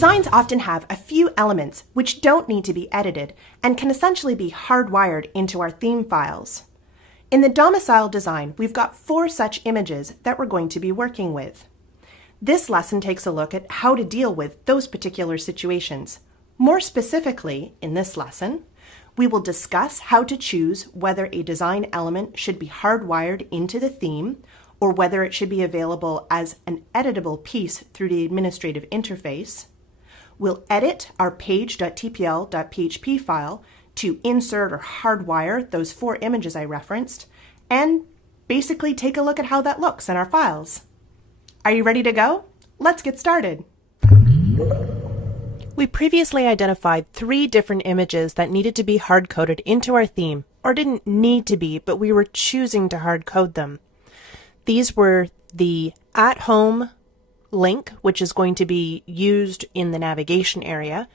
Designs often have a few elements which don't need to be edited and can essentially be hardwired into our theme files. In the domicile design, we've got 4 such images that we're going to be working with. This lesson takes a look at how to deal with those particular situations. More specifically, in this lesson, we will discuss how to choose whether a design element should be hardwired into the theme or whether it should be available as an editable piece through the administrative interface. We'll edit our page.tpl.php file to insert or hardwire those 4 images I referenced, and basically take a look at how that looks in our files. Are you ready to go? Let's get started. We previously identified 3 different images that needed to be hard-coded into our theme, or didn't need to be, but we were choosing to hard-code them. These were the At Home link, which is going to be used in the navigation area,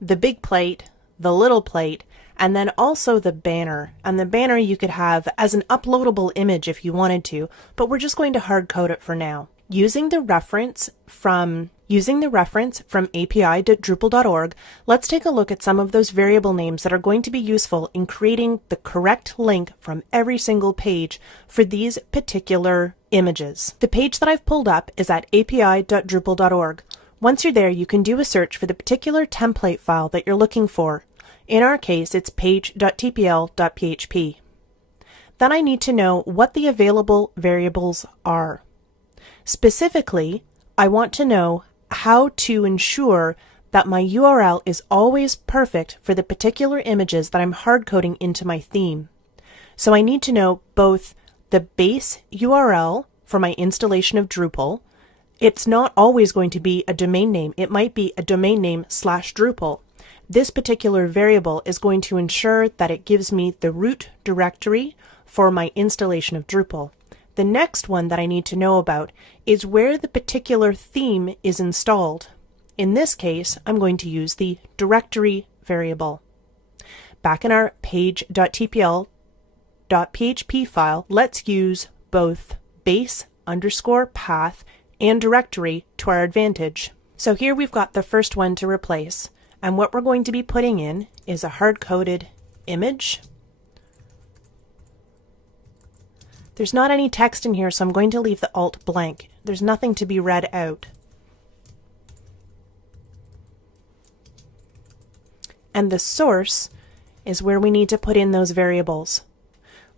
the big plate, the little plate, and then also the banner. And the banner you could have as an uploadable image if you wanted to, but we're just going to hard-code it for now. Using the reference from api.drupal.org, let's take a look at some of those variable names that are going to be useful in creating the correct link from every single page for these particular images. The page that I've pulled up is at api.drupal.org. Once you're there, you can do a search for the particular template file that you're looking for. In our case, it's page.tpl.php. Then I need to know what the available variables are. Specifically, I want to know how to ensure that my URL is always perfect for the particular images that I'm hard-coding into my theme. So I need to know both the base URL for my installation of Drupal. It's not always going to be a domain name. It might be a domain name /Drupal. This particular variable is going to ensure that it gives me the root directory for my installation of Drupal. The next one that I need to know about is where the particular theme is installed. In this case, I'm going to use the directory variable. Back in our page.tpl.php file, let's use both base_path and directory to our advantage. So here we've got the first one to replace, and what we're going to be putting in is a hard-coded image. There's not any text in here, so I'm going to leave the alt blank. There's nothing to be read out. And the source is where we need to put in those variables.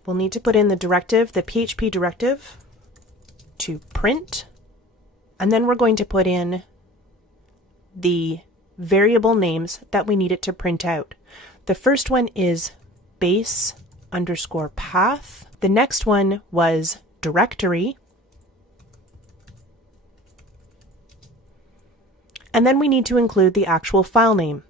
We'll need to put in the directive, the PHP directive, to print, and then we're going to put in the variable names that we need it to print out. The first one is base_path. The next one was directory. And then we need to include the actual file name.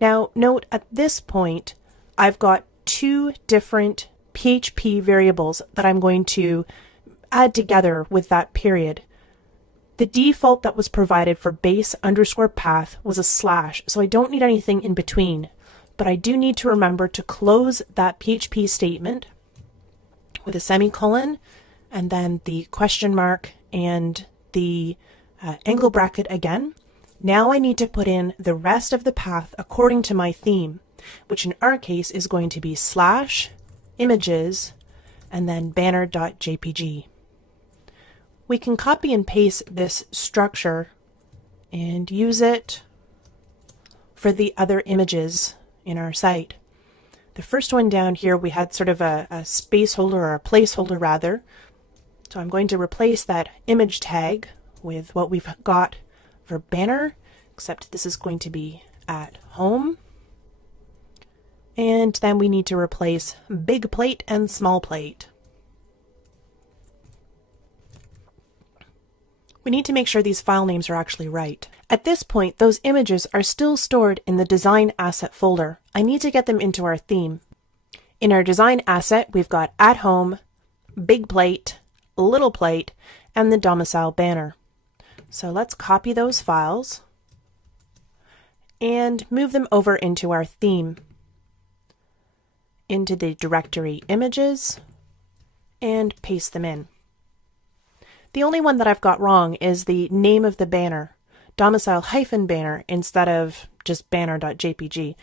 Now, note at this point, I've got 2 different PHP variables that I'm going to add together with that period. The default that was provided for base_path was a /, so I don't need anything in between. But I do need to remember to close that PHP statement with a semicolon, and then the question mark and the angle bracket again. Now I need to put in the rest of the path according to my theme, which in our case is going to be /images and then banner.jpg. We can copy and paste this structure and use it for the other images in our site. The first one down here, we had sort of a space holder, or a placeholder rather. So I'm going to replace that image tag with what we've got for banner, except this is going to be at home. And then we need to replace big plate and small plate. We need to make sure these file names are actually right. At this point, those images are still stored in the design asset folder. I need to get them into our theme. In our design asset, we've got at home, big plate, little plate, and the domicile banner. So let's copy those files and move them over into our theme, into the directory images, and paste them in. The only one that I've got wrong is the name of the banner. domicile-banner instead of just banner.jpg.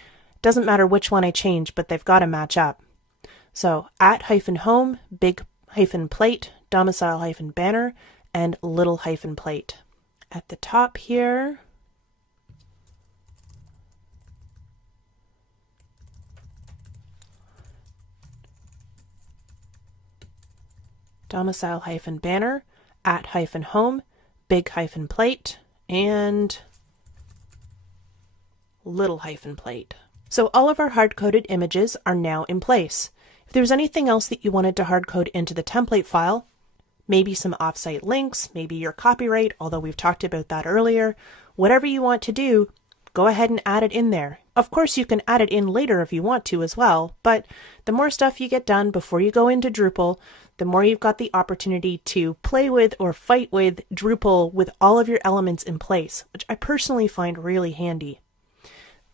Doesn't matter which one I change, but they've got to match up. So @-home, big-plate, domicile-banner, and little-plate. At the top here, domicile-banner, @-home, big-plate, and little-plate. So all of our hard-coded images are now in place. If there's anything else that you wanted to hard-code into the template file, maybe some offsite links, maybe your copyright, although we've talked about that earlier, whatever you want to do, go ahead and add it in there. Of course, you can add it in later if you want to as well, but the more stuff you get done before you go into Drupal, the more you've got the opportunity to play with or fight with Drupal with all of your elements in place, which I personally find really handy.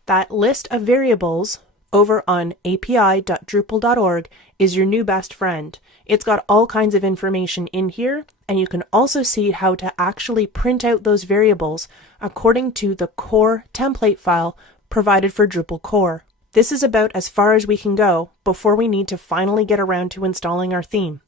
That list of variables over on api.drupal.org is your new best friend. It's got all kinds of information in here, and you can also see how to actually print out those variables according to the core template file provided for Drupal core. This is about as far as we can go before we need to finally get around to installing our theme.